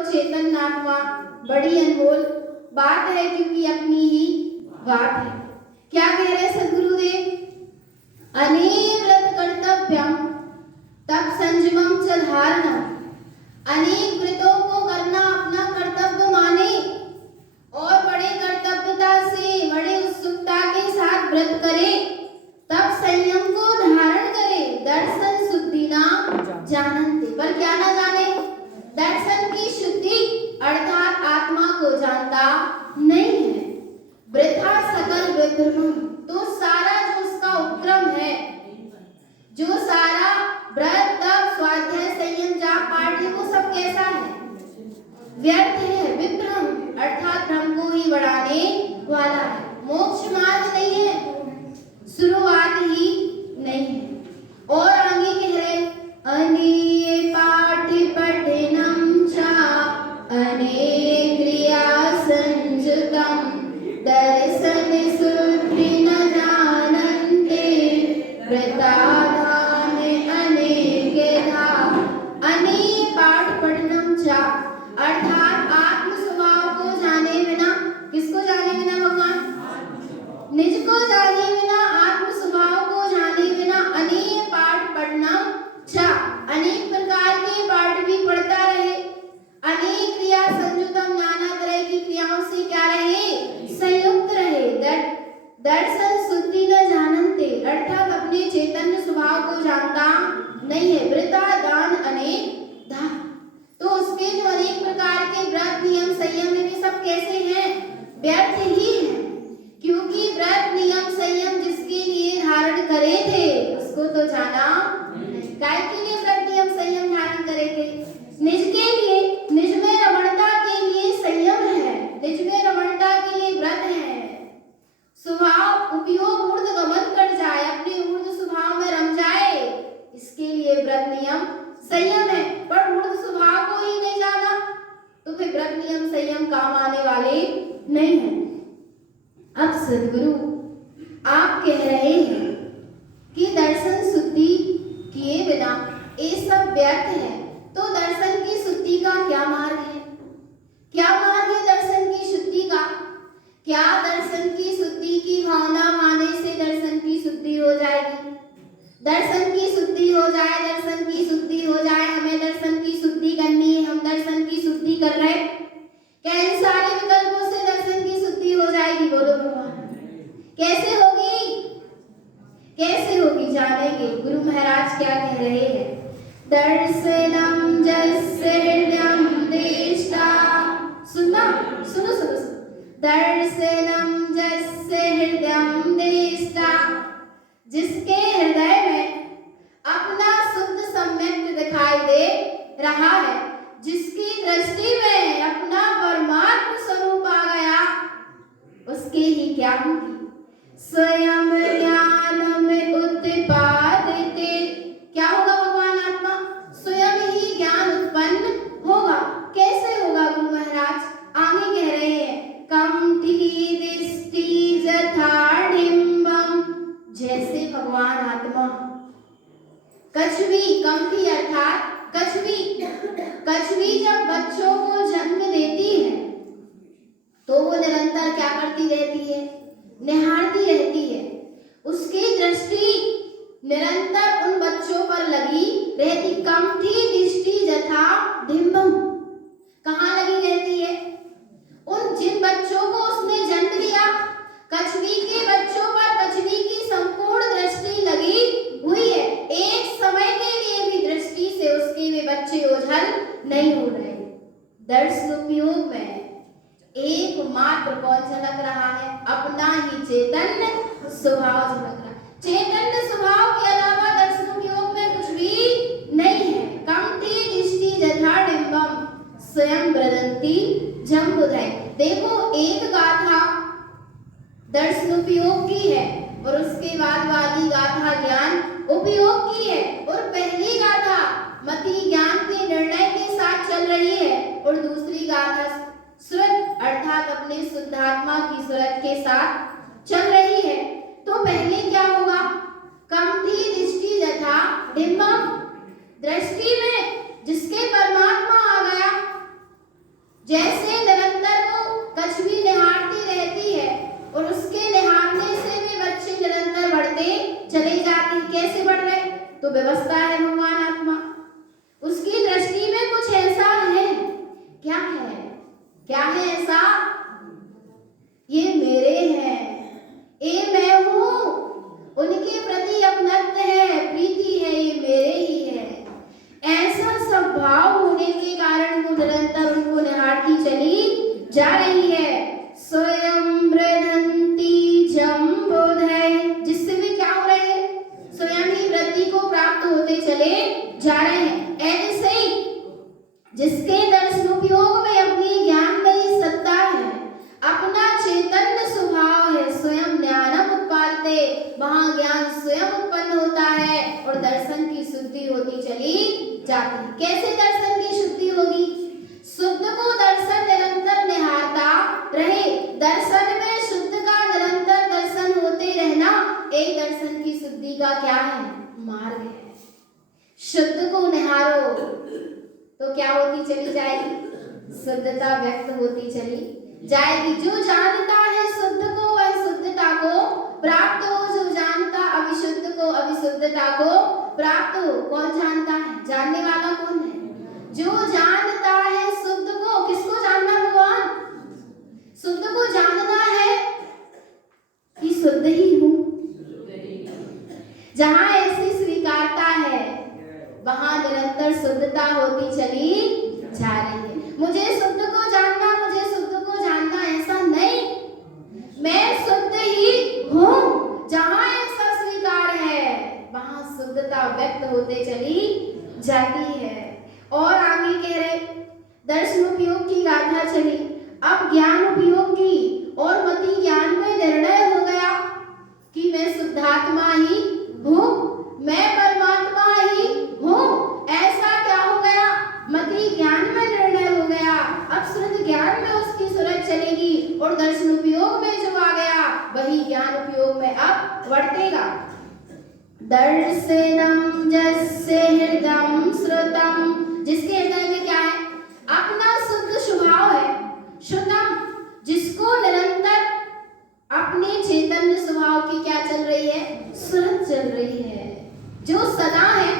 वो चेतन आत्मा बड़ी अनमोल बात है, क्योंकि अपनी ही बात है। क्या कह रहे सदगुरुदेव? अनेक व्रत कर्तव्यम तब संयमम च धारणम। अनेक व्रतों को करना अपना कर्तव्य माने और बड़े कर्तव्यता से, बड़े उत्सुकता के साथ व्रत करे, तब संयम को धारण करे। दर्शन शुद्धि नाम जानन्ते, पर क्या ना जाने? दर्शन की शुद्धि अर्थात आत्मा को जानता नहीं है। वृथा सकल विद्रोह, तो सारा जो उसका उपक्रम है, जो सारा व्रत तप स्वाध्याय संयम जाप पाठ है, वो सब कैसा है? व्यर्थ है। विभ्रम अर्थात भ्रम को ही बढ़ाने वाला है। मोक्ष मार्ग नहीं है, शुरुआत ही नहीं है। और आगे कह रहे अनेक पाठ पठनम च अनेक क्रिया संयुतम दर्शन शुद्धि न जानन्ते व्रताधाम अनेकेधा। अनेक पाठ पठनम च अर्थात आत्म स्वभाव को जाने बिना, किसको जाने बिना भगवान? निज को जाने बिना, आत्म स्वभाव को जाने बिना अनेक पाठ पढ़ना चा, अनेक प्रकार के पाठ भी पढ़ता रहे, अनेक क्रिया संयुतम, नाना तरह की क्रियाओं से क्या रहे? संयुक्त रहे। दर्शन शुद्धि न जानन्ते अर्थात अपने चैतन्य स्वभाव को जानता नहीं है। वृता दान अनेक धा, तो उसके जो अनेक प्रकार के व्रत नियम संयम में भी सब कैसे हैं? व्यर्थ ही है। क्योंकि व्रत नियम संयम जिसके लिए धारण करे थे उसको तो जाना नहीं। काय के लिए व्रत नियम संयम धारण करे थे? निज के लिए, निज में रमणता के लिए संयम है, निज में रमणता के लिए व्रत है। स्वभाव उपयोग ऊर्ध्व गमन कर जाए, अपने ऊर्ध्व स्वभाव में रम जाए, इसके लिए व्रत नियम संयम है। पर ऊर्ध्व स्वभाव को ही नहीं जाना तो फिर व्रत नियम संयम काम आने वाले नहीं है। अब सदगुरु आप कह रहे हैं कि दर्शन शुद्धि किए बिना ये सब व्यर्थ है, तो दर्शन की शुद्धि का क्या मार्ग है? क्या मार्ग है दर्शन की शुद्धि का? क्या दर्शन की शुद्धि की भावना माने से दर्शन की शुद्धि हो जाएगी? दर्शन की शुद्धि हो जाए, दर्शन की शुद्धि हो जाए, हमें दर्शन की शुद्धि करनी है, हम दर्शन की शुद्धि कर रहे हैं, क्या इन सारे विकल्पों से दर्शन की शुद्धि हो जाएगी? बोलो भगवान, कैसे होगी? कैसे होगी? जानेंगे। गुरु महाराज क्या कह रहे हैं? दर्शनम जस्य हृदयम दृष्टा, सुनना, सुनो सुनो सुनो। दर्शनम जस्य हृदयम दृष्टा, जिसके हृदय में अपना शुद्ध सम्यक दिखाई दे रहा है, जिसकी दृष्टि में अपना परमात्म स्वरूप आ गया, उसके ही क्या होगी? स्वयं ज्ञान में उत्पादित, क्या होगा भगवान आत्मा? स्वयं ही ज्ञान उत्पन्न होगा। कैसे होगा गुरु महाराज? आगे कह रहे हैं कमठी दृष्टि जथा डिंबम, जैसे भगवान आत्मा कछवी, कमठी अर्थात कछवी, कछवी जब बच्चों को जन्म देती है तो वो निरंतर क्या करती रहती है? निहारती रहती है। उसकी दृष्टि निरंतर उन बच्चों पर लगी रहती। कमठी दृष्टि जथा डिंबम, कहाँ लगी रहती है? उन जिन बच्चों को उसने जन्म दिया, कछवी के बच्चों पर कछवी की संपूर्ण दृष्टि लगी हुई है। एक समय के लिए भी दृष्टि से उसके वे बच्चे ओझल नहीं हो रहे। दर्शन उपयोग में एकमात्र कौन झलक रहा है? अपना ही चैतन्य स्वभाव झलक रहा है। चैतन्य स्वभाव के अलावा दर्शन उपयोग में कुछ भी नहीं है। कमठी दृष्टि जथा डिंबम स्वयं ब्रदंती जम्बुधय। देखो, एक गाथा दर्शन उपयोग की है और उसके बाद वाली गाथा ज्ञान उपयोग की है, और पहली गाथा मति ज्ञान के निर्णय के साथ चल रही है और दूसरी गाथा श्रुत अर्थात अपने शुद्धात्मा की श्रुत के साथ चल रही है। तो पहले क्या होगा? कमठी दृष्टि जथा डिंबम, दृष्टि में जिसके परमात्मा आ गया जैसे निरंतर वो कछुई निहारती रहती है और उसके निहारने से भी बच्चे निरंतर बढ़ते चले जाते हैं। कैसे बढ़ रहे? तो व्यवस्था है भगवान आत्मा। उसकी दृष्टि में कुछ ऐसा है। क्या है? क्या है ऐसा? ये मेरे हैं, ये मैं हूँ, उनके प्रति अपनत्व है, प्रीति है, ये मेरे ही है। ऐसा सब भाव होने के कारण वो निरंतर उनको निहारती चली जा रही है। स्वयं वृद्धन्ति जम्बोधय, जिससे भी क्या हो रहे हैं? स्वयं ही वृद्धि को प्राप्त होते चले जा रहे हैं। ऐसे ही जिसके दर्शनोपयोग में अपनी ज्ञान में ही सत्ता है, अपना चैतन्य स्वभाव है, स्वयं ज्ञानम उत्पादते, वहां ज्ञान स्वयं उत्पन्न होता है और दर्शन की शुद्धि होती चली जाती है। कैसे दर्शन की शुद्धि होगी? शुद्ध को दर्शन निरंतर निहारता रहे। दर्शन में शुद्ध का निरंतर दर्शन होते रहना एक दर्शन की शुद्धि का क्या है? मार्ग है। शुद्ध को निहारो तो क्या होती चली जाएगी? शुद्धता व्यक्त होती चली जाएगी। जो जानता है शुद्ध को वह शुद्धता को प्राप्त हो, जो जानता अविशुद्ध को अविशुद्धता को प्राप्त हो। कौन जानता है? जानने वाला कौन है? जो जानता है शुद्ध को। किसको जानना भगवान? शुद्ध को जानना है कि शुद्ध ही हूँ। जहाँ ऐसी स्वीकारता है वहां निरंतर शुद्धता होती चली जा रही है। मुझे शुद्ध को जानना, मुझे शुद्ध को जानना ऐसा नहीं, मैं शुद्ध ही हूँ। जहाँ ऐसा स्वीकार है वहां शुद्धता व्यक्त होते चली जाती है। और आगे कह रहे दर्शन उपयोग की गाथा चली, अब ज्ञान उपयोग की और मति ज्ञान में निर्णय हो गया कि मैं शुद्धात्मा ही हूँ, मैं परमात्मा ही हूँ। ऐसा क्या हो गया? मति ज्ञान में निर्णय हो गया। अब शुद्ध ज्ञान में उसकी सूरत चलेगी और दर्शन उपयोग में जो आ गया वही ज्ञान उपयोग में अब वर्तेगा। दर्शनम जस्य हृदयम श्रुतम, जिसके हृदय में क्या है? अपना शुद्ध स्वभाव है। श्रुतम, जिसको निरंतर अपने चैतन्य स्वभाव की क्या चल रही है? सूरत चल रही है। जो सदा है,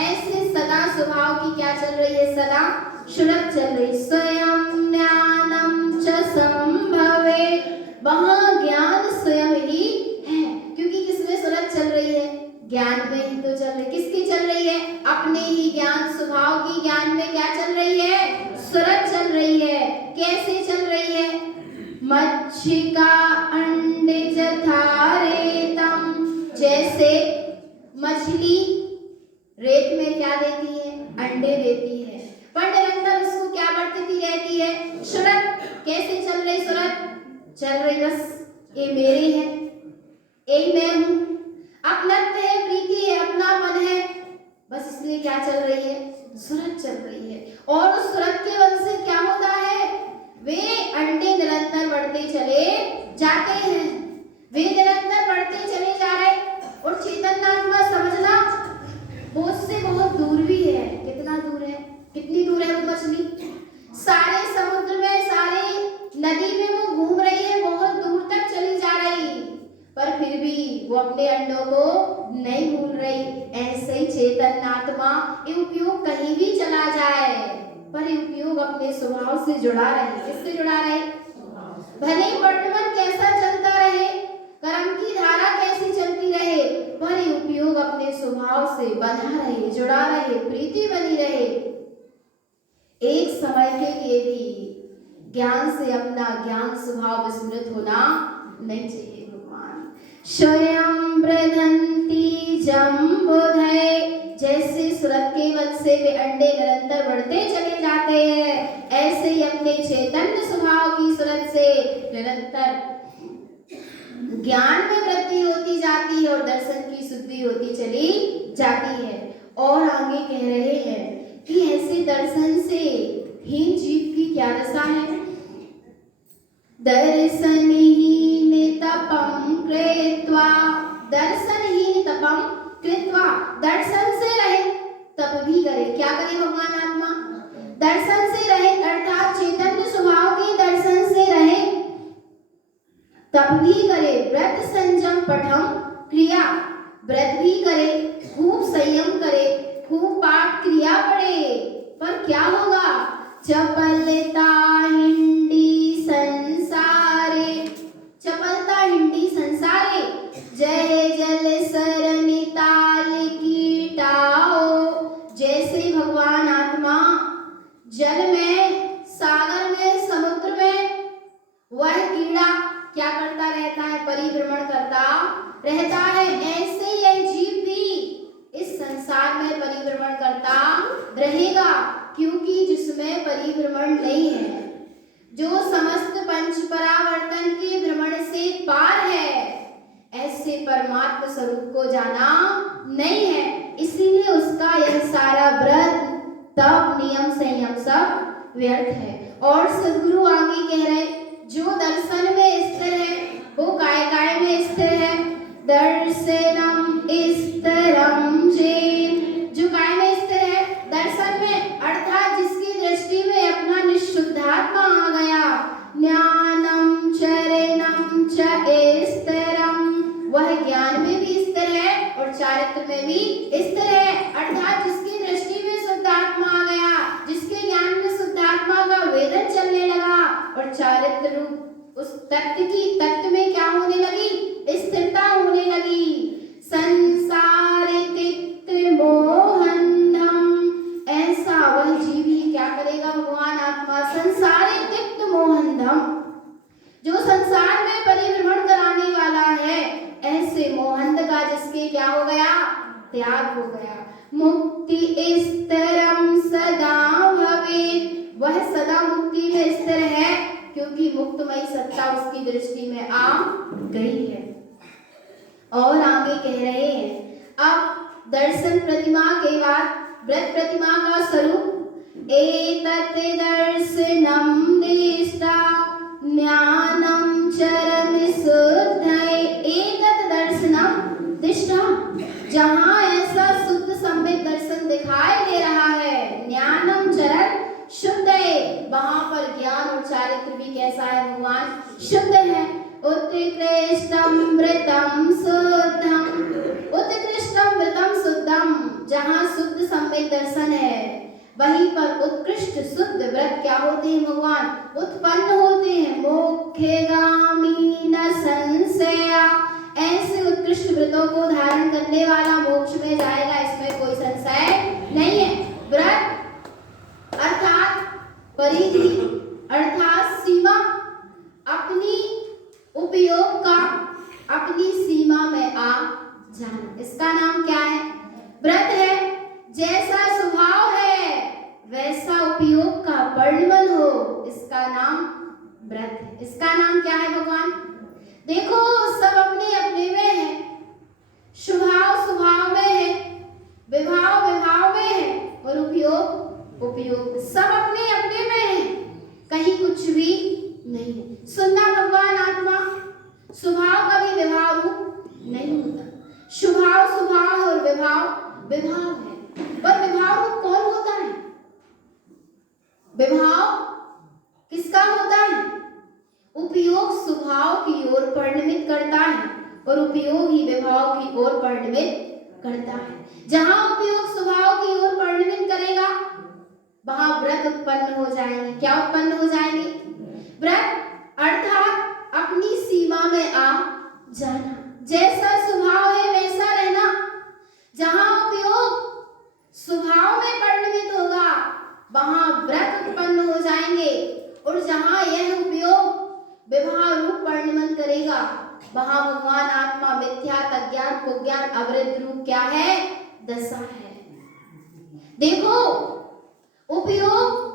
ऐसे सदा स्वभाव की क्या चल रही है? सदा सूरत चल रही। स्वयं ज्ञानम च संभवे, वहां ज्ञान स्वयं ही है। क्योंकि किसमें सूरत चल रही है? ज्ञान में ही तो चल रही। किसकी चल रही है? अपने ही ज्ञान स्वभाव की ज्ञान में क्या चल रही है? सूरत चल रही है। कैसे चल रही है? मच्छिका अंडे जथारेतम, जैसे मछली रेत में क्या देती है? अंडे देती है, पर निरंतर उसको क्या बढ़ती रहती है? सूरत। कैसे चल रही सूरत? चल रही बस ये मेरे है, यही मैं हूँ, अपनत्व है, प्रीति है, अपनापन है, बस इसलिए क्या चल रही है? सूरत चल रही है। और उस सूरत के वजह से क्या होता है? वे अंडे निरंतर बढ़ते चले जाते हैं, वे निरंतर बढ़ते चले जा रहे। और चेतन आत्मा समझना वो उससे बहुत दूर भी है। कितना दूर है? कितनी दूर है वो मछली? सारे समुद्र में, सारे नदी में वो घूम रही है, बहुत दूर तक चली जा रही, पर फिर भी वो अपने अंडों को नहीं भूल रही। ऐसे ही चेतन आत्मा ये उपयोग कहीं भी चला जाए पर ये उपयोग अपने स्वभाव से जुड़ा रहे। किससे जुड़ा रहे? भले वर्तमान कैसा चलता रहे, कर्म की धारा कैसी चलती रहे, पर ये उपयोग अपने स्वभाव से बना रहे, जुड़ा रहे, प्रीति बनी रहे। एक समय के लिए भी ज्ञान से अपना ज्ञान स्वभाव विस्मृत होना नहीं चाहिए। भगवान स्वयं वृद्धन्ति जम्बोधय, जैसे सूरत के वध से वे अंडे निरंतर बढ़ते चले जाते हैं, ऐसे ही अपने चैतन्य स्वभाव की सूरत से निरंतर ज्ञान में वृद्धि होती जाती है और दर्शन की शुद्धि होती चली जाती है। और आगे कह रहे हैं कि ऐसे दर्शन से हीन जीव की क्या दशा है? दर्शनहीन तपम कृत्वा, दर्शनहीन तपम कृत्वा, दर्शन से रहे तप भी करे। क्या करे भगवान आत्मा? दर्शन से रहे अर्थात चेतन तप भी करे, व्रत संयम पठम क्रिया, व्रत भी करे, खूब संयम करे, खूब पाठ क्रिया पढ़े, पर क्या होगा? चपलता हिंडी संसारे, चपलता हिंडी संसारे, जय जल सरनि ताल कीटाओ। जैसे भगवान आत्मा जल में, सागर में, समुद्र में, वह कीड़ा क्या करता रहता है? परिभ्रमण करता रहता है। ऐसे यह जीव भी इस संसार में परिभ्रमण करता रहेगा, क्योंकि जिसमें परिभ्रमण नहीं है, जो समस्त पंच परावर्तन के भ्रमण से पार है, ऐसे परमात्मा स्वरूप को जाना नहीं है। इसीलिए उसका यह सारा व्रत, तप, नियम, संयम सब व्यर्थ है। और सद्गुरु आगे कह रहे, जो दर्शन में स्थिर है वो काय काय में स्थिर है? दर्शनम स्थिरम चेत्, जो काय में स्थिर है? दर्शन में, अर्थात जिसकी दृष्टि में अपना निशुद्धात्मा आ गया। ज्ञानम चरणम च स्थिरम, वह ज्ञान में भी स्थिर है और चारित्र में भी स्थिर है। अर्थात जिसकी दृष्टि में शुद्धात्मा आ गया, जिसके ज्ञान में शुद्धात्मा का वेदन चलने लगा और चारित्र रूप उस तत्व में क्या होने लगी? स्थिरता होने लगी। संसारे तिक्त मोहनम, ऐसा वह जीव ही क्या करेगा? भगवान आत्मा संसारे तिक्त मोहनम, जो संसार में परिभ्रमण कराने वाला है, ऐसे मोहंध का जिसके क्या हो गया? त्याग हो गया। मुक्ति स्थिरम सदा भवेत्, वह सदा मुक्ति में स्थिर है, क्योंकि मुक्तमयी सत्ता उसकी दृष्टि में आ गई है। और आगे कह रहे हैं, अब दर्शन प्रतिमा के बाद व्रत प्रतिमा का स्वरूप, एतत् दर्शनम दृष्टा ज्ञानम चरण शुद्धये, एतत् दर्शनम दृष्टा, जहाँ ऐसा शुद्ध सम्यक दर्शन दिखाई दे रहा है, ज्ञानम चरण शुद्ध है, वहां पर ज्ञान और चारित्र भी कैसा है? भगवान शुद्ध है। उत्कृष्टम व्रतम शुद्धम, उत्कृष्टम व्रतम शुद्धम, जहाँ शुद्ध सम्यक दर्शन है, वहीं पर उत्कृष्ट शुद्ध व्रत क्या होते हैं? भगवान उत्पन्न होते हैं। मोक्षगामी न संशया, ऐसे उत्कृष्ट व्रतों को धारण करने वाला मोक्ष में जाएगा, इसमें कोई संशय नहीं है। व्रत अर्थात परिधि, अर्थात सीमा, अपनी उपयोग का अपनी सीमा में आ जाना, इसका नाम क्या है? व्रत है। जैसा स्वभाव है वैसा उपयोग का परिमल हो, इसका नाम व्रत है। इसका नाम क्या है भगवान? देखो सब अपने अपने में है, स्वभाव स्वभाव में है, विभाव विभाव में है और उपयोग उपयोग, सब अपने अपने में है, कहीं कुछ भी नहीं है। सुनना भगवान आत्मा, स्वभाव का भी विभाव रूप नहीं होता, स्वभाव स्वभाव और विभाव विभाव है, पर विभाव रूप कौन होता है? विभाव किसका होता है? उपयोग स्वभाव की ओर परिणमित करता है और उपयोग ही विभाव की ओर परिणमित करता है। जहां उपयोग स्वभाव की ओर परिणमित करेगा वहां व्रत उत्पन्न हो जाएंगे। क्या उत्पन्न हो जाएंगे? व्रत अर्थात अपनी सीमा में आ जाना, जैसा स्वभाव है वैसा रहना। जहां उपयोग स्वभाव में परिणमित होगा वहां व्रत उत्पन्न हो जाएंगे और जहां यह उपयोग विभाव रूप परिणमन करेगा वहां भगवान आत्मा मिथ्या अज्ञान कुज्ञान अवृद्ध रूप क्या है? दशा है। देखो उपयोग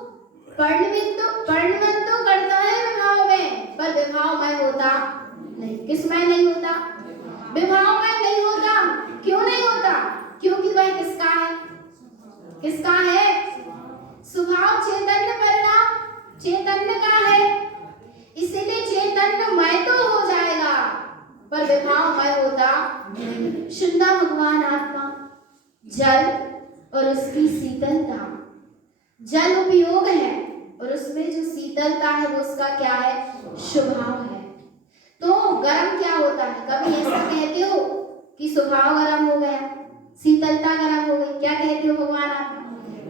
परिणमन तो करता है विभाव में, पर विभावमय होता नहीं। किसमय नहीं होता? विभावमय नहीं होता। क्यों नहीं होता? क्योंकि वह किसका है? किसका है? स्वभाव चैतन्य परिणाम चैतन्य का है, इसीलिए चैतन्यमय तो हो जाएगा पर विभावमय होता नहीं। शुद्ध भगवान आत्मा, जल और उसकी शीतलता, जल उपयोग है और उसमें जो शीतलता है वो उसका क्या है? स्वभाव है। तो गरम क्या होता है? कभी ऐसा कहते हो कि स्वभाव गरम हो गया, शीतलता गरम हो गई? क्या कहते हो भगवान आप?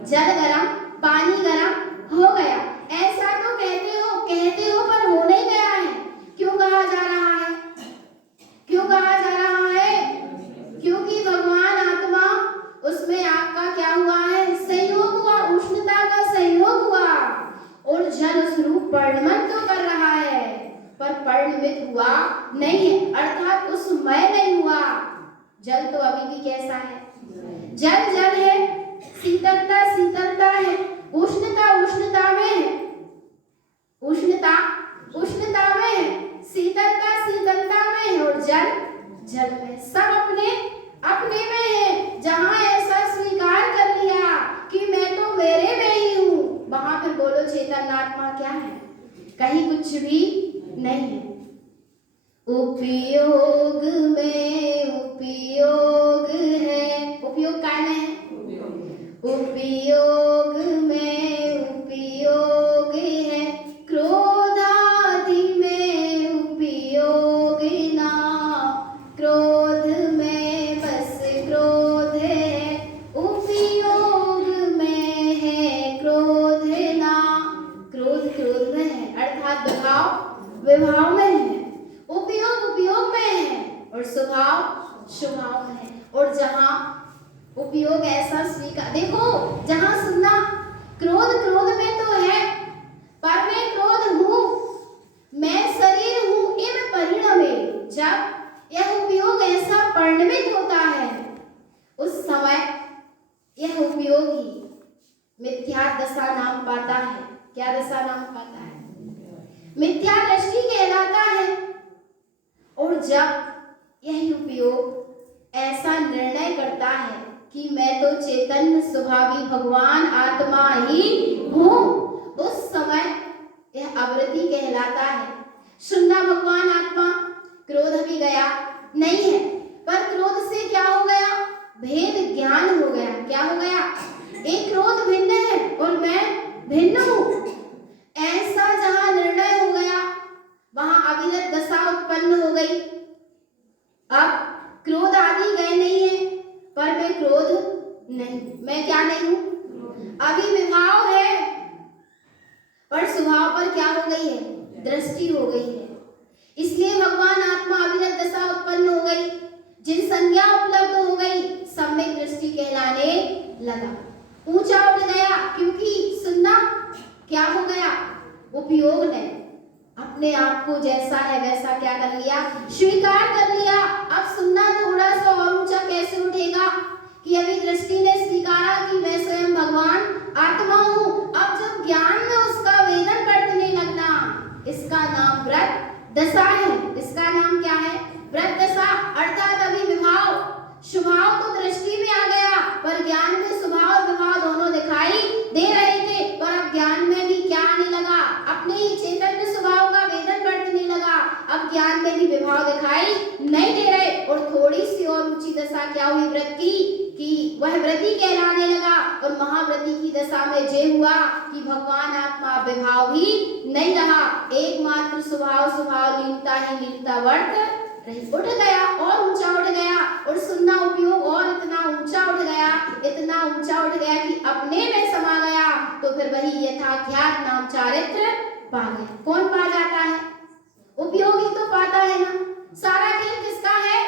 जल गरम, पानी गरम हो गया, ऐसा तो कहते हो पर हो नहीं गया है। क्यों कहा जा रहा है? क्यों कहा जा रहा है? क्योंकि भगवान आत्मा उसमें आपका क्या हुआ है? संयोग हुआ, उष्णता का संयोग हुआ, और जल उस रूप परिणमन तो कर रहा है पर परिणमित हुआ नहीं है, अर्थात उसमय नहीं हुआ। जल तो अभी भी कैसा है? जल जल है, शीतलता शीतलता है, उष्णता उष्णता में है, उष्णता उष्णता में है, शीतलता शीतलता में है, और जल जल में, सब अपने अपने में है। जहां ऐसा स्वीकार कर लिया कि मैं तो मेरे में ही हूं, वहां फिर बोलो चेतन आत्मा क्या है? कहीं कुछ भी नहीं है। उपयोग में उपयोग है, उपयोग काय में है? उपयोग में उपयोग है, क्रोध आदि में उपयोग ना, क्रोध में बस क्रोध है, उपयोग में है क्रोध ना, क्रोध क्रोध में है, अर्थात विभाव विभाव में है, उपयोग उपयोग में है, और स्वभाव स्वभाव में है। और जहां उपयोग ऐसा स्वीकार, देखो जहां सुनना क्रोध क्रोध में तो है, पर मैं क्रोध हूं, मैं शरीर हूं, इम परिणमे, जब यह उपयोग ऐसा परिणमित होता है उस समय यह उपयोग ही मिथ्या दशा नाम पाता है। क्या दशा नाम पाता है? मिथ्या दृष्टि कहलाता है। और जब यह उपयोग ऐसा निर्णय करता है कि मैं तो चैतन्य स्वभावी भगवान आत्मा ही हूं, उस समय यह अवृत्ति कहलाता है। सुनना भगवान आत्मा, क्रोध भी गया नहीं है, पर क्रोध से क्या हो गया? भेद ज्ञान हो गया। क्या हो गया? एक क्रोध भिन्न है और मैं भिन्न हूं, ऐसा जहां निर्णय हो गया वहां अविरत दशा उत्पन्न हो गई। अब क्रोध आदि गए नहीं है, पर मैं क्रोध नहीं, मैं क्या नहीं हूं? अभी विभाव है, पर स्वभाव पर क्या हो गई है? दृष्टि हो गई है। इसलिए भगवान आत्मा अविरत दशा उत्पन्न हो गई, जिन संज्ञा उपलब्ध हो गई, सम्यक दृष्टि कहलाने लगा, ऊंचा उठ गया। क्योंकि सुनना क्या हो गया? उपयोग ने अपने आप को जैसा है वैसा क्या कर लिया? स्वीकार कर लिया। अब सुनना थोड़ा सा और ऊंचा कैसे उठेगा कि अभी दृष्टि ने स्वीकारा कि मैं स्वयं भगवान आत्मा हूं। अब जब ज्ञान में उसका वेदन बढ़ने लगना, इसका नाम व्रत दशा है। इसका नाम क्या है? व्रत दशा। अर्थात अभी विभाव स्वभाव तो दृष्टि में आ गया, पर ज्ञान में स्वभाव और विभाव दोनों दिखाई दे रहे थे, पर अब ज्ञान में भी क्या आने लगा? अपने ही चैतन्य स्वभाव का वेदन बढ़ने लगा। अब ज्ञान में भी विभाव दिखाई नहीं दे रहे, और थोड़ी सी और ऊंची दशा क्या हुई व्रत की, कि वह व्रति कहलाने लगा। और महाव्रति की दशा में जे हुआ कि भगवान आत्मा विभाव ही नहीं रहा, एकमात्र स्वभाव लीनता ही लीनता वर्त उठ गया, और ऊंचा उठ गया, और सुनना उपयोग और इतना ऊंचा उठ गया, इतना ऊंचा उठ गया कि अपने में समा गया। तो फिर वही यथाख्यात नाम चारित्र पा गया। कौन पा जाता है? उपयोगी तो पाता है ना। सारा खेल किसका है?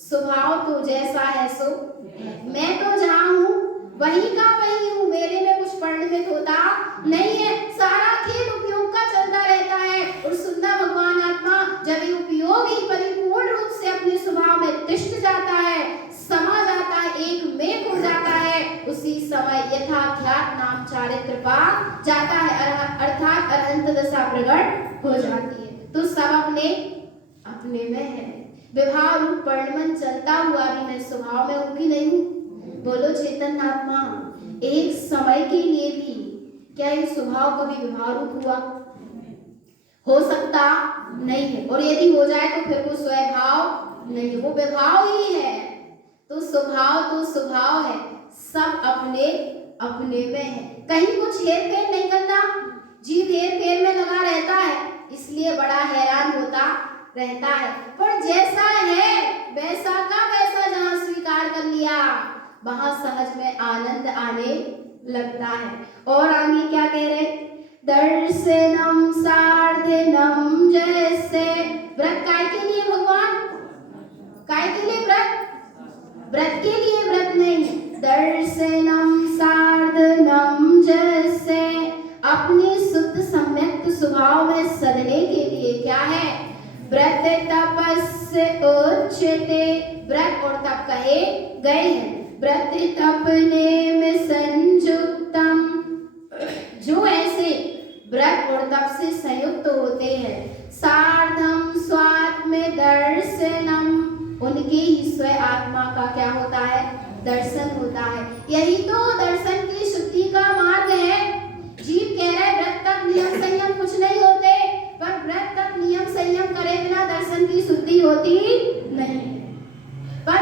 स्वभाव तो जैसा है सो है। मैं तो जहां हूं वही का वही हूं, मेरे में कुछ परिणमित होता नहीं है। सारा खेल उपयोग का चलता रहता है। और सुनना भगवान आत्मा जब ये उपयोग ही परिपूर्ण रूप से अपने स्वभाव में तिष्ठ जाता है, समा जाता है, एक में हो जाता है, उसी समय यथाख्यात नाम चारित्र पा जाता है, अर्थात अरहंत दशा प्रकट हो जाती है। तो सब अपने में है। विभाव रूप परिणमन चलता हुआ भी मैं स्वभाव में हूं कि नहीं हूं? बोलो चेतन आत्मा। एक समय के लिए भी क्या ये स्वभाव कभी विभाव रूप हुआ? हो सकता नहीं है। और यदि हो जाए तो फिर वो स्वभाव नहीं, वो विभाव ही है। तो स्वभाव है, सब अपने में है। कहीं कुछ हेर फेर नहीं करना, जीव हेर फेर में लगा रहता है, इसलिए बड़ा हैरान होता रहता है, पर जैसा है वैसा का वैसा जहाँ स्वीकार कर लिया वहां सहज में आनंद आने लगता है। और आगे क्या कह रहे, दर्शनम सार्धनम जैसे। व्रत काय के लिए भगवान, काय के लिए व्रत, व्रत के लिए व्रत नहीं, दर्शनम सार्धनम जैसे अपने शुद्ध सम्यक्त स्वभाव में सदने के लिए क्या है, व्रत तपस्य उच्यते, व्रत और तप कहे गए हैं। व्रत तपने में संयुक्तम, जो ऐसे व्रत और तप से संयुक्त होते हैं, सार्धम स्वात्म दर्शनम, उनके ही स्वयं आत्मा का क्या होता है, दर्शन होता है। यही तो दर्शन की शुद्धि का मार्ग है। जीव कह रहा है व्रत तप नियम संयम कुछ नहीं होते, पर व्रत तप नियम संयम करे बिना दर्शन की शुद्धि होती नहीं। पर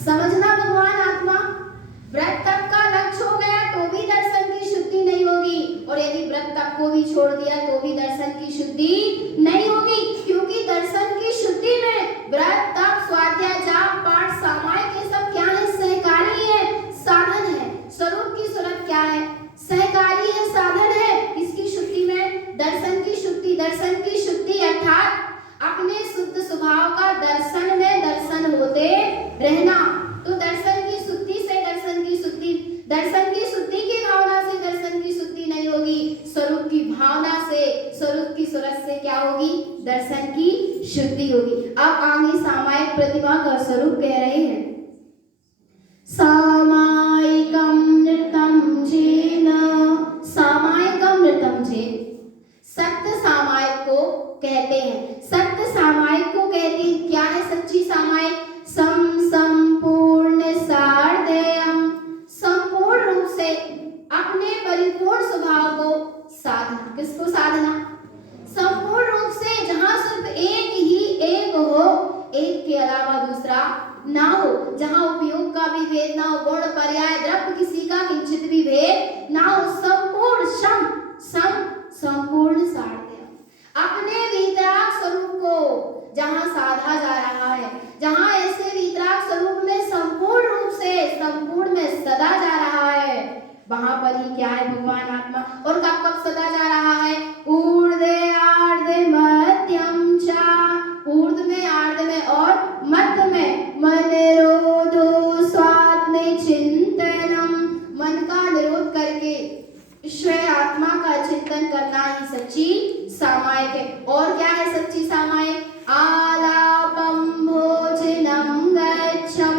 समझना भगवान आत्मा, व्रत तप का लक्ष्य हो गया तो भी दर्शन की शुद्धि नहीं होगी, और यदि व्रत तप को भी छोड़ दिया तो भी दर्शन की शुद्धि नहीं होगी, क्योंकि दर्शन की शुद्धि में व्रत तप स्वाध्याय जाप पाठ सामायिक ये सब क्या है, सहकारी है, साधन है। स्वरूप की सूरत क्या है, सहकारी है, साधन है इसकी शुद्धि में, दर्शन की शुद्धि। दर्शन की शुद्धि अर्थात अपने शुद्ध स्वभाव का दर्शन में दर्शन होते रहना। तो दर्शन की शुद्धि से दर्शन की शुद्धि, दर्शन की शुद्धि की भावना से दर्शन की शुद्धि नहीं होगी, स्वरूप की भावना से, स्वरूप की सूरत से क्या होगी, दर्शन की शुद्धि होगी। अब आगे सामायिक प्रतिमा का स्वरूप कह रहे हैं, सामायिकम नृतम जेन, सामायिकम नृतम जेन, सत्य सामायिक को कहते हैं। सत्य सामायिक को कहते हैं, क्या है सच्ची सामायिक, संपूर्ण सार्धेयम, संपूर्ण रूप से अपने परिपूर्ण स्वभाव को साधना। किसको साधना, संपूर्ण रूप से, जहां सिर्फ एक ही एक हो, एक के अलावा दूसरा ना हो, जहां उपयोग का भी भेद ना हो, गुण पर्याय द्रव्य किसी का किंचित भी भेद ना हो, संपूर्ण संपूर्ण सार्धेय, अपने वीतराग स्वरूप को जहां साधा जा रहा है, जहां ऐसे वीतराग स्वरूप में संपूर्ण रूप से संपूर्ण में सदा जा रहा है, वहां पर ही क्या है भगवान आत्मा। और कब कब सदा जा रहा है, ऊर्ध्वे आर्धे मध्यम चा, ऊर्ध्व में आर्ध में और मध्य में, मन निरोधो स्वात्म चिंतनम, मन का निरोध करके ईश्वर आत्मा का चिंतन करना ही सच्ची सामायिक है। और क्या है सच्ची सामायिक, आलापम भोजनम गच्छम,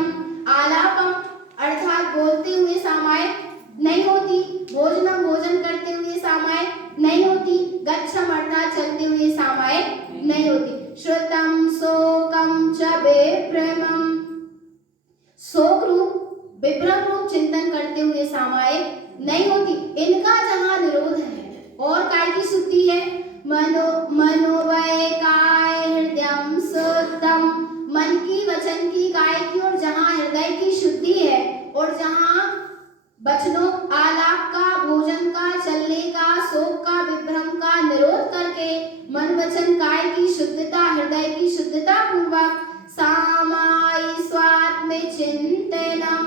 आलापम अर्थात बोलते हुए सामायिक नहीं होती, भोजनम भोजन करते हुए सामायिक नहीं होती, गच्छम अर्थात चलते हुए सामायिक नहीं होती। श्रुतम शोकम च विभ्रमम, शोक रूप विभ्रम रूप चिंतन करते हुए सामायिक नहीं होती। इनका जहां निरोध है और काय की शुद्धि है, मनोवय काय हृदयम शुद्धम, मन की वचन की काय की और जहां हृदय की शुद्धि है, और जहां वचनों आलाप का भोजन का चलने का शोक का विभ्रम का निरोध करके मन वचन काय की शुद्धता हृदय की शुद्धता पूर्वक सामायि स्वात्म चिंतनम,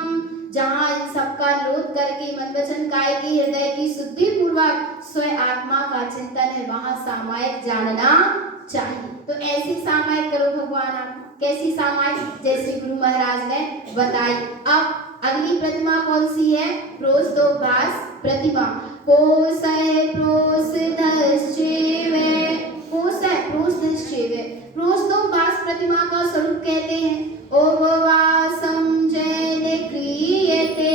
जहां इन सबका निरोध करके मन वचन काय की हृदय की शुद्धि पूर्वक स्वयं आत्मा का चिंतन है, वहां सामायिक जानना चाहिए। तो ऐसी सामायिक करो भगवान आत्मा। कैसी सामायिक, जैसे गुरु महाराज ने बताई। अब अगली प्रतिमा कौन सी है, प्रोस्तोभास प्रतिमा। पोसय प्रोसिधश्चेवे, पोसय प्रोसिधश्चेवे, प्रोस्तोभास प्रतिमा का स्वरूप कहते हैं उपवासम जैन क्रियते,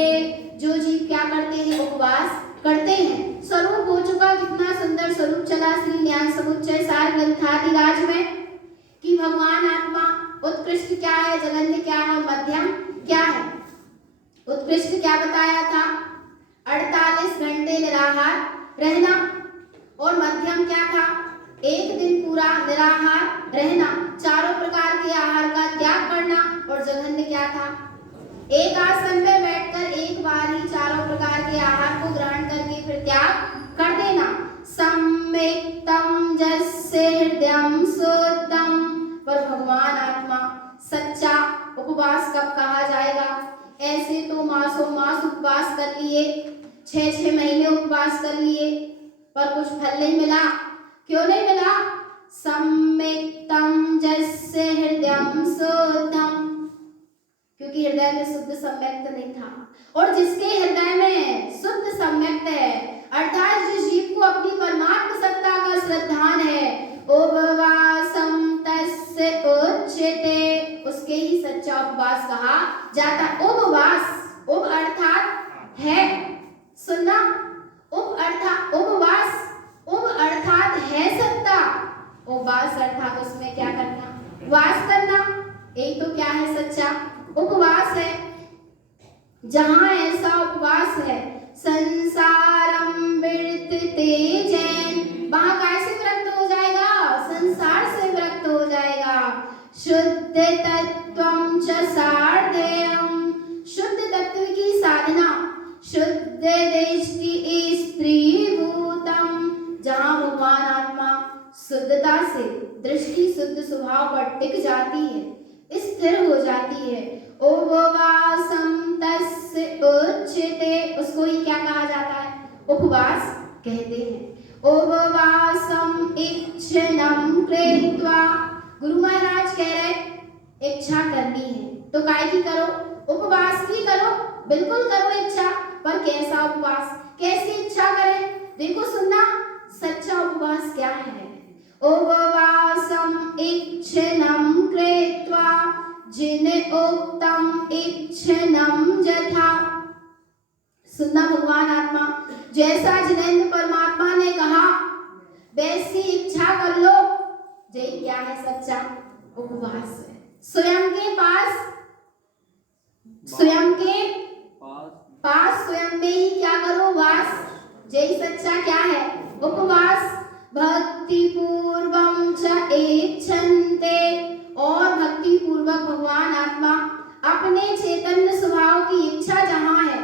जो जीव क्या करते हैं, उपवास करते हैं। स्वरूप हो चुका, कितना सुंदर स्वरूप चला श्री ज्ञान समुच्चय सार ग्रंथादिराज में, कि भगवान आत्मा उत्कृष्ट क्या है, जगन्य क्या है, मध्यम क्या है। उत्कृष्ट क्या बताया था, 48 घंटे निराहार रहना, और मध्यम क्या था, एक दिन पूरा निराहार रहना, चारों प्रकार के आहार का त्याग करना। और जघन्य क्या था, एक आसन में बैठकर एक बार ही चारों प्रकार के आहार को ग्रहण करके फिर त्याग कर देना। सम्यक्तम जस्य हृदयम शुद्धम, पर कुछ फल नहीं मिला। क्यों नहीं मिला? सम्यक्तम जस्य हृदयम शुद्धम, क्योंकि हृदय में शुद्ध सम्यक्त नहीं था। और जिसके हृदय में शुद्ध सम्यक्त है, अर्थात जिस जीव को अपनी परमात्म सत्ता का श्रद्धान है, उपवासम तस्य उच्यते, उसके ही सच्चा उपवास कहा जाता। उपवास, उप अर्थात है, सुनना, उप अर्थात उपवास, उप अर्थात है सत्ता, उपवास अर्थात उसमें क्या करना? वास करना। एक तो क्या है? सच्चा उपवास है। जहां ऐसा उपवास है, संसारम विरतते जैन, वहां कैसे विरक्त हो जाएगा? संसार से विरक्त हो जाएगा। शुद्ध तत्वम च सार्धेयम, शुद्ध तत्व की साधना, शुद्ध दृष्टि स्त्री भूतम, जहां भगवान आत्मा शुद्धता से दृष्टि शुद्ध स्वभाव पर टिक जाती है, स्थिर हो जाती है। उपवासम तस्य उच्यते, उसको ही क्या कहा जाता है? उपवास कहते हैं। उपवासम इच्छनम कृत्वा, गुरु महाराज कह रहे इच्छा करनी है तो काय की करो? उपवास की करो, बिल्कुल करो इच्छा, पर कैसा उपवास? कैसी इच्छा करें? देखो सुनना, सच्चा उपवास क्या है? उपवासम इच्छनम कृत्वा जिन उक्तम इच्छनम यथा, सुनना भगवान आत्मा, जैसा जिनेंद्र परमात्मा ने कहा वैसी इच्छा कर लो। यही क्या है? सच्चा उपवास है। स्वयं के पास, स्वयं के पास स्वयं में ही क्या करो? वास। यही सच्चा क्या है? उपवास। भक्ति पूर्वम च इच्छन्ते, और भक्ति पूर्वक भगवान आत्मा अपने चैतन्य स्वभाव की इच्छा जहां है,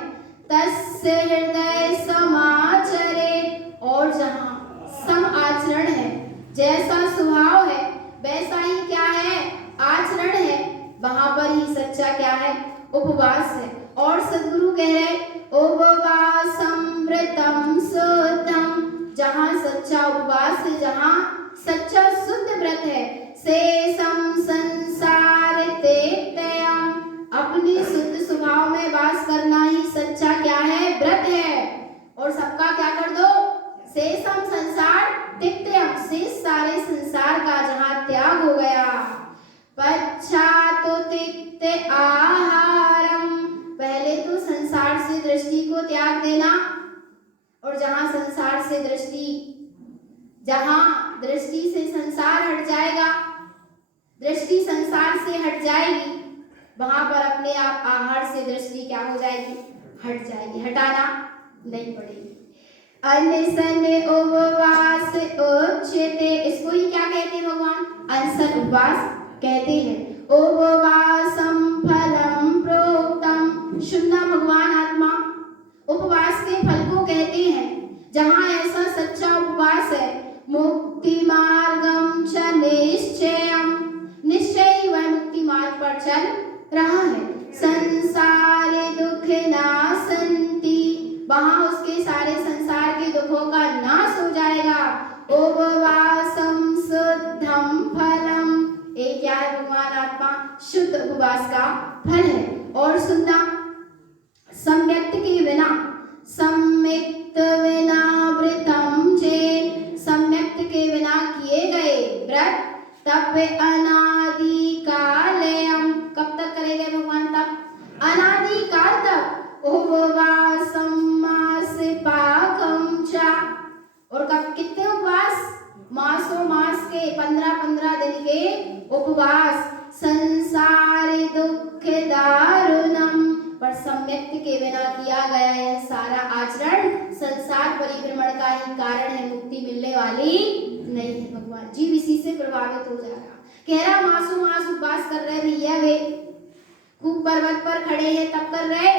तस्य हृदय समाचरे, और जहां सम आचरण है, जैसा स्वभाव है वैसा ही क्या है? आचरण है, वहां पर ही सच्चा क्या है? उपवास है। और सद्गुरु कह रहे उपवासमृतम शुद्धम, जहां सच्चा उपवास है, जहां सच्चा शुद्ध व्रत है, शेषम संसार त्यक्तयम, अपनी शुद्ध स्वभाव में वास करना ही सच्चा क्या है? व्रत है। और सबका क्या कर दो? शेषम संसार त्यक्तयम, शेष सारे संसार का जहां त्याग हो गया। पश्चातो त्यक्त आहारम, पहले तो संसार से दृष्टि को त्याग देना, और जहां संसार से दृष्टि, जहां दृष्टि से संसार हट जाएगा, दृष्टि संसार से हट जाएगी, वहां पर अपने आप आहार से दृष्टि क्या हो जाएगी? हट जाएगी, हटाना नहीं पड़ेगी। अनशन उपवास उच्यते, इसको ही क्या कहते हैं भगवान? अनशन उपवास कहते हैं। उपवासम फलम प्रोक्तम, सुनना भगवान आत्मा उपवास के फल को कहते हैं, जहां ऐसा सच्चा उपवास है। मुक्ति मार्गम च निश्चयम, निश्चय ही वह मुक्ति मार्ग पर चल रहा है। संसार दुख नासंति, वहां उसके सारे संसार के दुखों का नाश हो जाएगा। उपवासम शुद्धम फलम, एक क्या है भगवान आत्मा? शुद्ध उपवास का फल है। और सुनना, सम्यक्त के बिना, सम्यक्त विना व्रतम चेत्, सम्यक्त के बिना किए गए व्रत तप अनादि कालयम, कब तक करेंगे भगवान? तब अनादि काल तक। उपवासम मास पाकम च, और कब? कितने उपवास? मासों मास के 15-15 दिन के उपवास। संसार दुख दारुणम, पर सम्यक्त के बिना किया गया यह सारा आचरण संसार परिभ्रमण का ही कारण है, मुक्ति मिलने वाली नहीं है। भगवान जीव इसी से प्रभावित हो जाएगा। कह रहा मासों मास उपवास कर रहे भैया, वे खूब पर्वत पर खड़े हैं तब कर रहे,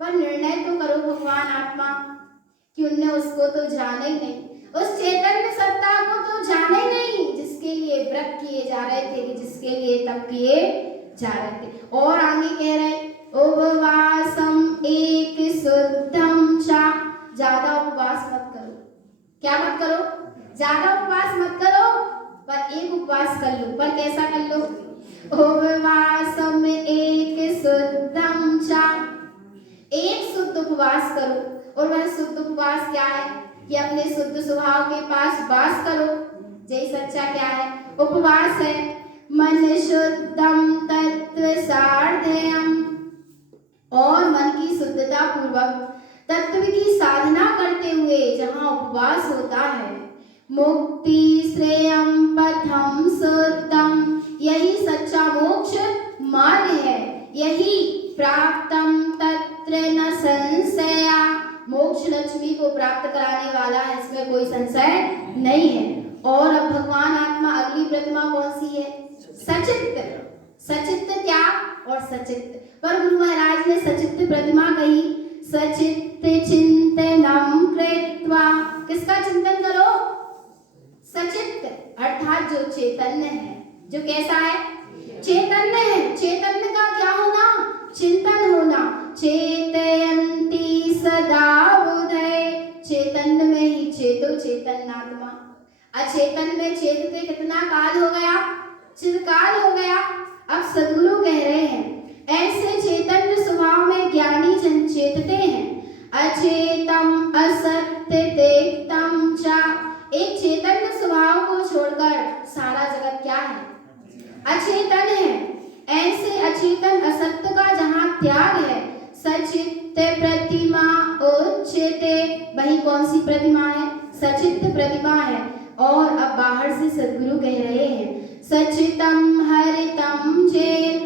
पर निर्णय तो करो भगवान आत्मा कि उनने उसको तो जाना ही नहीं, उस चैतन्य सत्ता को तो जाना ही नहीं, जिसके लिए व्रत किए जा रहे थे, जिसके लिए तप किए जा रहे थे। और आगे कह रहे उपवासम एक शुद्धम चा, ज्यादा उपवास मत करो। क्या मत करो, ज्यादा उपवास मत करो, पर एक उपवास कर लो। पर कैसा कर लो? उपवासम एक शुद्धम चा, एक शुद्ध उपवास करो। और वह शुद्ध उपवास क्या है? कि अपने शुद्ध स्वभाव के पास वास करो। जय सच्चा क्या है? उपवास है। मन शुद्धम तत्व साधयम, और मन की शुद्धता पूर्वक तत्व की साधना करते हुए जहाँ उपवास होता है, मुक्ति श्रेयम पथम शुद्धम, यही सच्चा मोक्ष मार्ग है। यही प्राप्तम तत्र न संशया, मोक्ष लक्ष्मी को प्राप्त कराने वाला है, इसमें कोई संशय नहीं है। और अब भगवान आत्मा अगली प्रतिमा कौन सी है? सचित्त। सचित्त त्याग और सचित्त, पर गुरु महाराज ने सचित्त प्रतिमा कही। सचित्त चिंतनम कृत्वा, किसका चिंतन करो? सचित्त अर्थात जो चैतन्य है। जो कैसा है? चैतन्य है। चैतन्य का क्या होना? चिंतन होना। चेतयन्ति सदा बुधय, चैतन्य में ही चेतो चैतन्यात्मा। अचेतन में चेतते कितना काल हो गया? चिरकाल हो गया। अब सद्गुरु कह रहे हैं ऐसे चैतन्य स्वभाव में ज्ञानी जन चेतते हैं। अचेतम असत्य तेक्तम चा, एक चैतन्य स्वभाव को छोड़कर सारा जगत क्या है? अचेतन है। ऐसे अचेतन असत्य का जहाँ त्याग है, सचित्त प्रतिमा उच्यते, वही कौन सी प्रतिमा है? सचित्त प्रतिमा है। और अब बाहर से सद्गुरु कह रहे हैं सचितम हरितम चेत,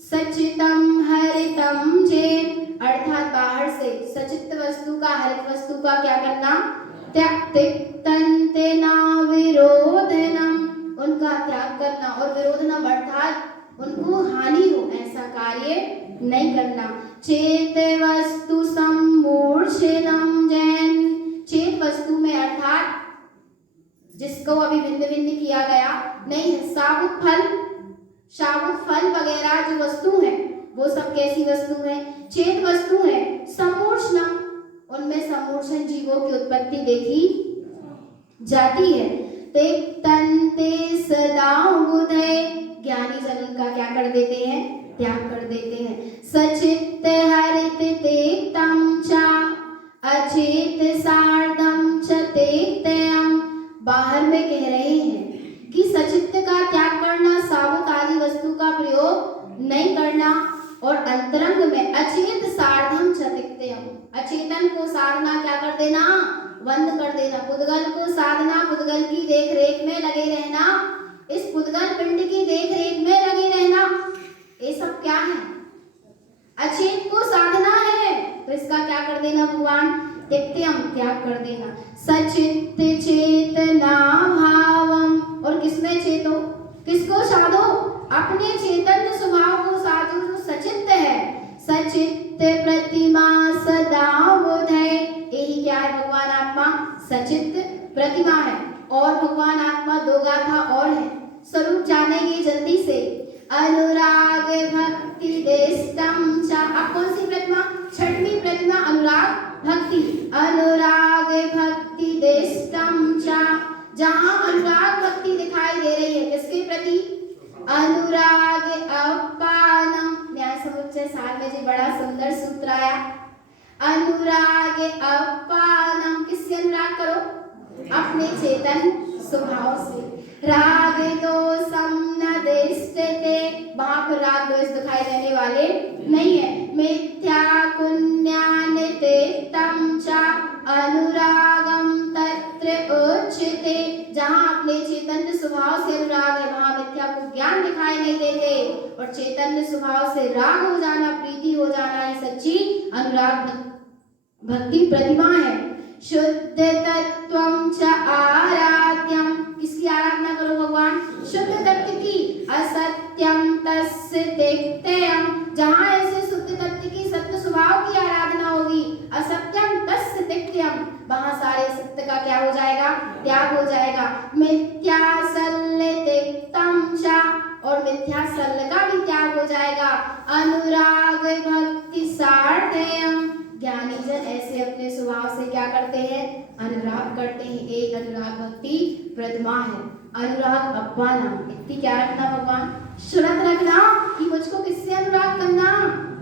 सचितम हरितम चेत, अर्थात बाहर से सचित्त वस्तु का, हरित वस्तु का क्या करना? त्यक्तन्ते न विरोधनम, उनका त्याग करना। और विरोधनम अर्थात उनको हानि हो ऐसा कार्य नहीं करना। चेत वस्तु सम्मूर्छनम जैन, चेत वस्तु में अर्थात जिसको अभी भिन्न भिन्न किया गया नहीं है, साबुत फल, साबुत फल वगैरह जो वस्तु है वो सब कैसी वस्तु है? चेत वस्तु है। सम्मूर्छनम, उनमें सम्मूर्छन जीवों की उत्पत्ति देखी जाती है। तेक्तन्ते सदा बुधय, ज्ञानी जन उनका क्या कर देते हैं? त्याग कर देते हैं। सचित्त हरित तेक्तम चा, अचेत सार्धम च तेक्तयम, बाहर में कह रहे हैं कि सचित्त का त्याग करना, साबुत आदि वस्तु का प्रयोग नहीं करना। और अंतरंग में अचेत सार्धम च तेक्तयम, अचेतन को साधना क्या कर देना? बंद कर देना। पुद्गल को साधना, पुद्गल की देख रेख में लगे रहना, इस पुद्गल पिंड की देख रेख में लगे रहना, ये सब क्या है? अचेत को साधना है। तो इसका क्या कर देना भगवान? त्यक्त्यम, त्याग कर देना। सचित्त चेतना भावम, और किसमें चेतो? किसको साधो? अपने चैतन्य स्वभाव को साधो जो सचित्त है। सचित्त प्रतिमा सदा बोधय, यही क्या है? भगवान आत्मा सचित्त प्रतिमा है। और भगवान आत्मा दो गाथा और है, स्वरूप जानेंगे जल्दी से। अनुराग भक्ति देस्तम चा, अब कौन सी प्रतिमा? छठवीं प्रतिमा अनुराग भक्ति। अनुराग भक्ति देस्तम चा, जहाँ अनुराग भक्ति दिखाई दे रही है किसके प्रति? अनुराग अपानम, न्याय समुच्चय सार में जी बड़ा सुंदर सूत्र आया। अनुराग अपानम, किससे अनुराग करो? अपने चेतन स्वभाव से। राग दोषम न देष्यते, वहां पर राग दोष दिखाई देने वाले नहीं है। मिथ्या पुण्यान तेक्तम च अनुरागम तत्र उच्यते, जहाँ अपने चैतन्य स्वभाव से अनुराग है वहाँ मिथ्या को ज्ञान दिखाई नहीं देते। और चैतन्य स्वभाव से राग हो जाना, प्रीति हो जाना ही सच्ची अनुराग भक्ति प्रतिमा है। शुद्ध तत्वम च आराध्यम, किसकी आराधना करो भगवान? शुद्ध तत्व की। असत्यम तस्य तेक्तयम, जहाँ ऐसे शुद्ध तत्व की सत्य स्वभाव की आराधना होगी, असत्यम तस्य तेक्तयम, वहाँ सारे सत्य का क्या हो जाएगा? त्याग हो जाएगा। मिथ्या सल्ल तेक्तम च, और मिथ्या सल्ल का भी त्याग हो जाएगा। अनुराग भक्ति सार्थयम, ज्ञानी जन ऐसे अपने स्वभाव से क्या करते हैं, अनुराग करते हैं। एक अनुराग भक्ति प्रथमा है, अनुराग अपाना। इतनी क्या रखना भगवान, सुरत रखना कि मुझको किससे अनुराग करना,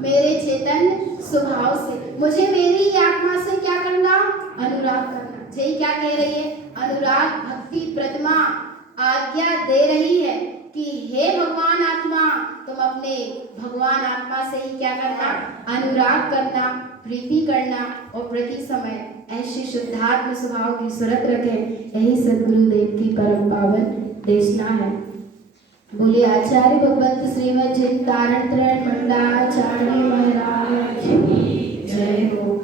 मेरे चेतन स्वभाव से, मुझे मेरी आत्मा से क्या करना, अनुराग करना। यही क्या कह रही है, अनुराग भक्ति प्रथमा आज्ञा दे रही है कि हे भगवान आत्मा, तुम अपने भगवान आत्मा से ही क्या करना, अनुराग करना, प्रीति करना और प्रति समय ऐसे शुद्धात्म स्वभाव की सूरत रखे। यही सद्गुरुदेव की परम पावन देशना है। बोले आचार्य भगवंत श्रीमद चिंतारण त्रयण मंडलाचार्य महाराज जय हो।